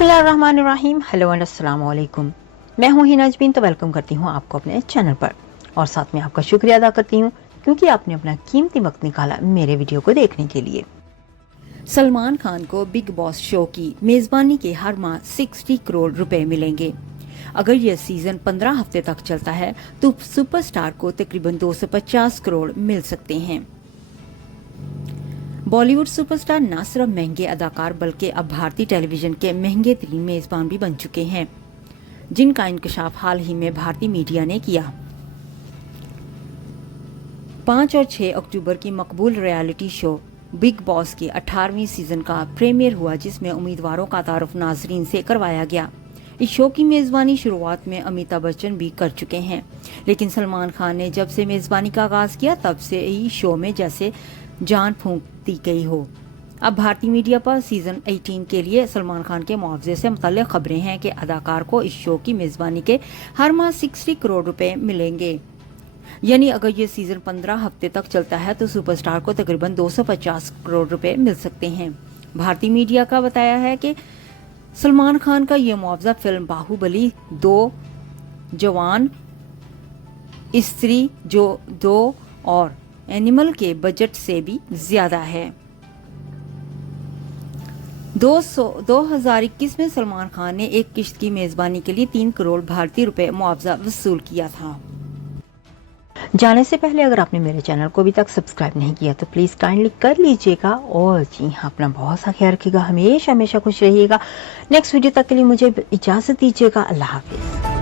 बिस्मिल्लाहिर्रहमानिर्रहीम। Hello and अस्सलाम वालेकुम। मैं हूं हिना अजमीन, तो वेलकम करती हूं आपको अपने चैनल पर और साथ में आपका शुक्रिया अदा करती हूं क्योंकि आपने अपना कीमती वक्त निकाला मेरे वीडियो को देखने के लिए। सलमान खान को बिग बॉस शो की मेजबानी के हर माह 60 करोड़ रुपए मिलेंगे। अगर यह सीजन 15 हफ्ते तक चलता है तो सुपरस्टार को तकरीबन 250 करोड़ मिल सकते हैं। बॉलीवुड सुपरस्टार न सिर्फ महंगे अदाकार बल्कि अब भारतीय टेलीविजन के महंगे तरीन मेजबान भी बन चुके हैं, जिनका इंकशाफ हाल ही में भारतीय मीडिया ने किया। 5 और 6 अक्टूबर की मकबूल रियलिटी शो बिग बॉस के 18वें सीजन का प्रीमियर हुआ, जिसमें उम्मीदवारों का तारुफ नाजरीन से करवाया गया। इस शो की मेजबानी शुरुआत में अमिताभ बच्चन भी कर चुके हैं, लेकिन सलमान खान ने जब से मेजबानी का आगाज किया तब से ही शो में जैसे जान फूंक दी गई हो। अब भारतीय मीडिया पर सीजन 18 के लिए सलमान खान के मुआवजे से मुतल्लिक खबरें हैं कि अदाकार को इस शो की मेजबानी के हर माह 60 करोड़ रुपए मिलेंगे। यानी अगर ये सीजन 15 हफ्ते तक चलता है तो सुपरस्टार को तकरीबन 250 करोड़ रुपए मिल सकते हैं। भारतीय मीडिया का बताया है कि सलमान खान का ये मुआवजा फिल्म बाहुबली 2, जवान, स्त्री जो 2 और एनिमल के बजट से भी ज्यादा है। 2021 में सलमान खान ने एक किश्त की मेजबानी के लिए 3 करोड़ भारतीय रुपए मुआवजा वसूल किया था। जाने से पहले अगर आपने मेरे चैनल को अभी तक सब्सक्राइब नहीं किया तो प्लीज काइंडली कर लीजिएगा और जी हाँ, अपना बहुत सा ख्याल रखिएगा, हमेशा खुश रहिएगा। नेक्स्ट वीडियो तक के लिए मुझे इजाजत दीजिएगा। अल्लाह हाफिज।